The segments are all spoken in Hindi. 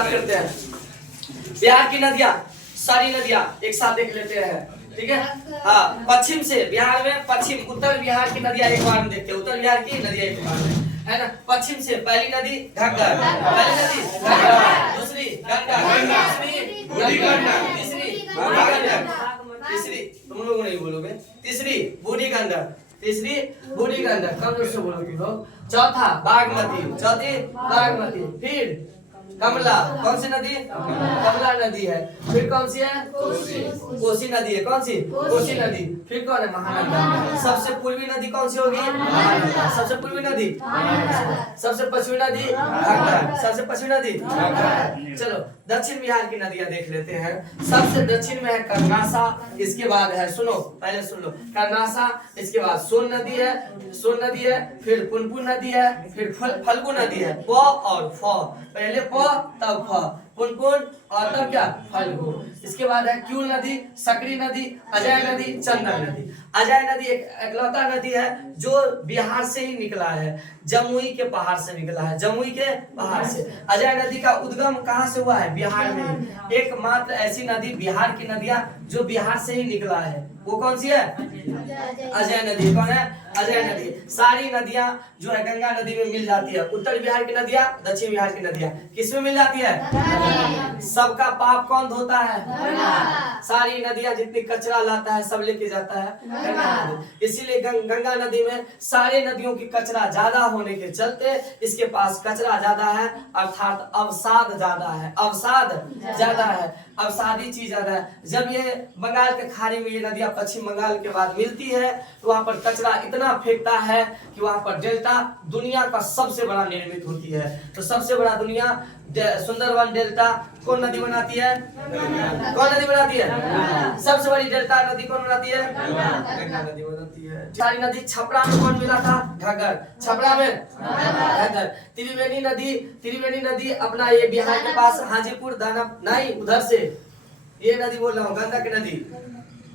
करते हैं। बिहार की नदियां, सारी नदियां एक साथ देख लेते हैं, ठीक है। हाँ, पश्चिम से बिहार में पश्चिम उत्तर बिहार की नदियां एक बार में देखते हैं। उत्तर बिहार की नदियां एक बार में, है ना। पश्चिम से पहली नदी घग्गर, पहली नदी घग्गर, दूसरी गंडक, दूसरी बूढ़ी गंडक, तीसरी बूढ़ी गंडक, तीसरी तुम लोग नहीं बोलोगे, तीसरी बूढ़ी गंडक, तीसरी बूढ़ी गंडक, कम जोर से बोलो तुम लोग। चौथा बागमती, चौथी बागमती, फिर कमला, कौन सी नदी? कमला नदी है। फिर कौन सी है? कोसी नदी है। कौन सी? कोसी नदी। फिर कौन है? महानंदा। सबसे पूर्वी नदी कौन सी होगी? महानंदा। सबसे पूर्वी नदी? सबसे पश्चिमी नदी? घग्गर। सबसे पश्चिमी नदी? घग्गर। चलो दक्षिण बिहार की नदियां देख लेते हैं। सबसे दक्षिण में है कर्नासा, इसके बाद है, सुनो पहले सुन लो, कर्नासा, इसके बाद सोन नदी है, सोन नदी है, फिर पुनपुन नदी है, फिर फल्गु नदी है। प और फ, पहले प तब फ, पुनपुन और तब क्या? फल्गु। इसके बाद है क्यूल नदी, सकरी नदी, अजय नदी, चंदन नदी। अजय नदी एक एकलौता नदी है जो बिहार से ही निकला है, जमुई के पहाड़ से निकला है, जमुई के पहाड़ से। अजय नदी का उद्गम कहाँ से हुआ है? बिहार में। एकमात्र ऐसी नदी बिहार की नदियां जो बिहार से ही निकला है, वो कौन सी है? अजय नदी। कौन है? अजय नदी। सारी नदियां जो है गंगा नदी में मिल जाती है। उत्तर बिहार की नदियां, दक्षिण बिहार की नदियां किसमें मिल जाती है? सबका पाप कौन धोता है? सारी नदियां जितनी कचरा लाता है सब लेके जाता है गंगा नदी। इसीलिए गंगा नदी में सारे नदियों की कचरा ज्यादा होने के चलते इसके पास कचरा ज्यादा है, अर्थात अवसाद ज्यादा है, अवसाद ज्यादा है, अवसादी चीज ज्यादा है। जब ये बंगाल के खाड़ी में ये नदियां पश्चिम बंगाल के बाद मिलती है तो वहां पर कचरा इतना फेंकता है कि वहां पर डेल्टा दुनिया का सबसे बड़ा निर्मित होती है। तो सबसे बड़ा दुनिया सुंदरवन डेल्टा कौन नदी बनाती है? कौन नदी बनाती है? सबसे बड़ी डेल्टा नदी कौन बनाती है? गंगा नदी बनाती है। सारी नदी छपरा में कौन मिला था? घग्गर। छपरा में घग्गर। त्रिवेणी नदी अपना ये बिहार के पास हाजीपुर दाना नहीं, उधर से ये नदी बोल रहा हूँ, गंडक नदी,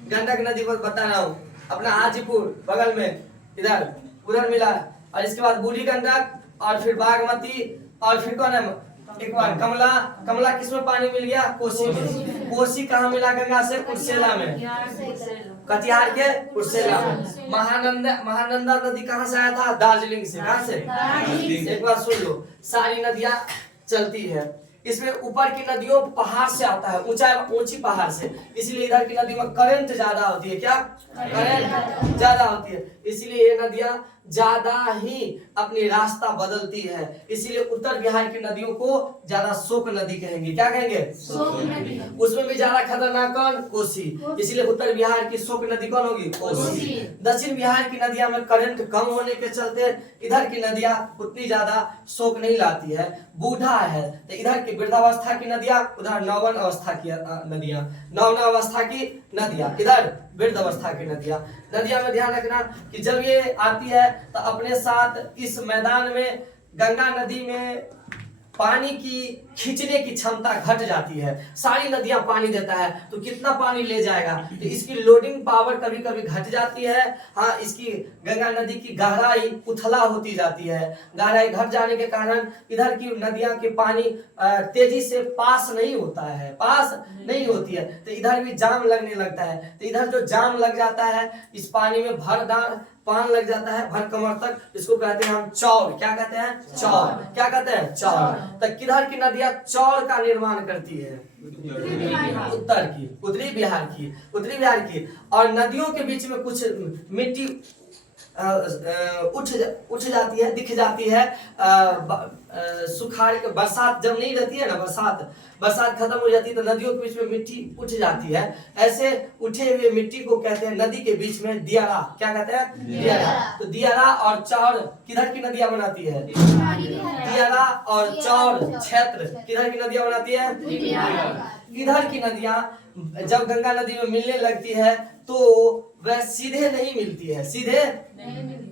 गंडक नदी को बता रहा हूँ, अपना हाजीपुर बगल में इधर उधर मिला। और इसके बाद बूढ़ी गंडक और फिर बागमती और फिर कौन है? एक बार कमला। कमला किसमें पानी मिल गया? कोसी में। कोसी कहाँ मिला गंगा से? कुर्सेला में, कटिहार के कुर्सेला में। महानंदा नदी कहाँ से आया था? दार्जिलिंग से। कहाँ से? एक बार सुन लो, सारी नदियां चलती है, इसमें ऊपर की नदियों पहाड़ से आता है, ऊंची पहाड़ से, इसलिए इधर की नदी में करंट ज्यादा होती है। क्या? करंट ज्यादा होती है, इसलिए ये नदियां ज्यादा ही अपनी रास्ता बदलती है। इसीलिए उत्तर बिहार की नदियों को ज्यादा शोक नदी कहेंगे। क्या कहेंगे? शोक नदी। उसमें भी ज्यादा खतरनाक कौन? कोसी। इसीलिए उत्तर बिहार की शोक नदी कौन होगी? कोसी। दक्षिण बिहार की नदियां में करंट कम होने के चलते इधर की नदियां उतनी ज्यादा शोक नहीं लाती है, बूढ़ा है। तो इधर की वृद्धावस्था की नदियां, उधर नौवन अवस्था की नदियां, नौवन अवस्था की नदियां, इधर वृद्ध अवस्था की नदियां में ध्यान रखना कि जब ये आती है तो अपने साथ इस मैदान में गंगा नदी में पानी की खींचने की क्षमता घट जाती है। सारी नदियां पानी देता है तो कितना पानी ले जाएगा, तो इसकी लोडिंग पावर कभी कभी घट जाती है। हाँ, इसकी गंगा नदी की गहराई उथला होती जाती है, गहराई घट जाने के कारण इधर की नदियां के पानी तेजी से पास नहीं होता है, पास नहीं होती है, तो इधर भी जाम लगने लगता है। तो इधर जो जाम लग जाता है, इस पानी में पान लग जाता है भर कमर तक, इसको कहते हैं हम चौर। क्या कहते हैं? चौर। क्या कहते हैं? चौर। तो किधर की नदियां चौर का निर्माण करती है? उत्तर की, उत्तरी बिहार की। और नदियों के बीच में कुछ मिट्टी उठ जाती है, दिख जाती है। सुखाड़ के बरसात जब नहीं रहती है ना, बरसात खत्म हो जाती है तो नदियों के बीच में मिट्टी उठ जाती है। ऐसे उठे हुए मिट्टी को कहते हैं नदी के बीच में दियारा। क्या कहते हैं? दियारा। तो दियारा और चौर किधर की नदियां बनाती है? दियारा और चौर क्षेत्र किधर की नदियां बनाती है? इधर की नदियां जब गंगा नदी में मिलने लगती है तो वह सीधे नहीं मिलती है, सीधे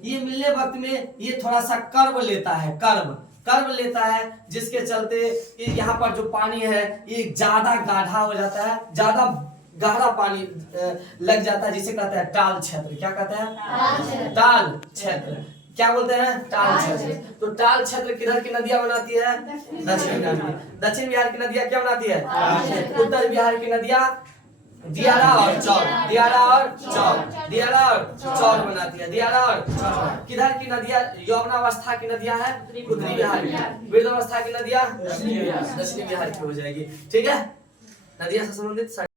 ये मिलने वक्त में ये थोड़ा सा कर्व लेता है, कर्व लेता है, जिसके चलते यहाँ पर जो पानी है ये ज्यादा गाढ़ा हो जाता है, ज्यादा गहरा पानी लग जाता है, जिसे कहते हैं टाल क्षेत्र। क्या कहते हैं? टाल क्षेत्र। क्या बोलते हैं? टाल क्षेत्र। तो टाल क्षेत्र किधर की नदियां बनाती है? दक्षिण बिहार की। दक्षिण बिहार की नदियां क्या बनाती है? उत्तर बिहार की नदियां दियारा और चौर, दियारा और चौर, दियारा और चौर बनाती है, दियारा और चौर। किधर की नदियां यौवनावस्था की नदियां हैं? उत्तरी बिहार की। वृद्धावस्था की नदियां दक्षिणी बिहार की हो जाएगी। ठीक है, नदियां से संबंधित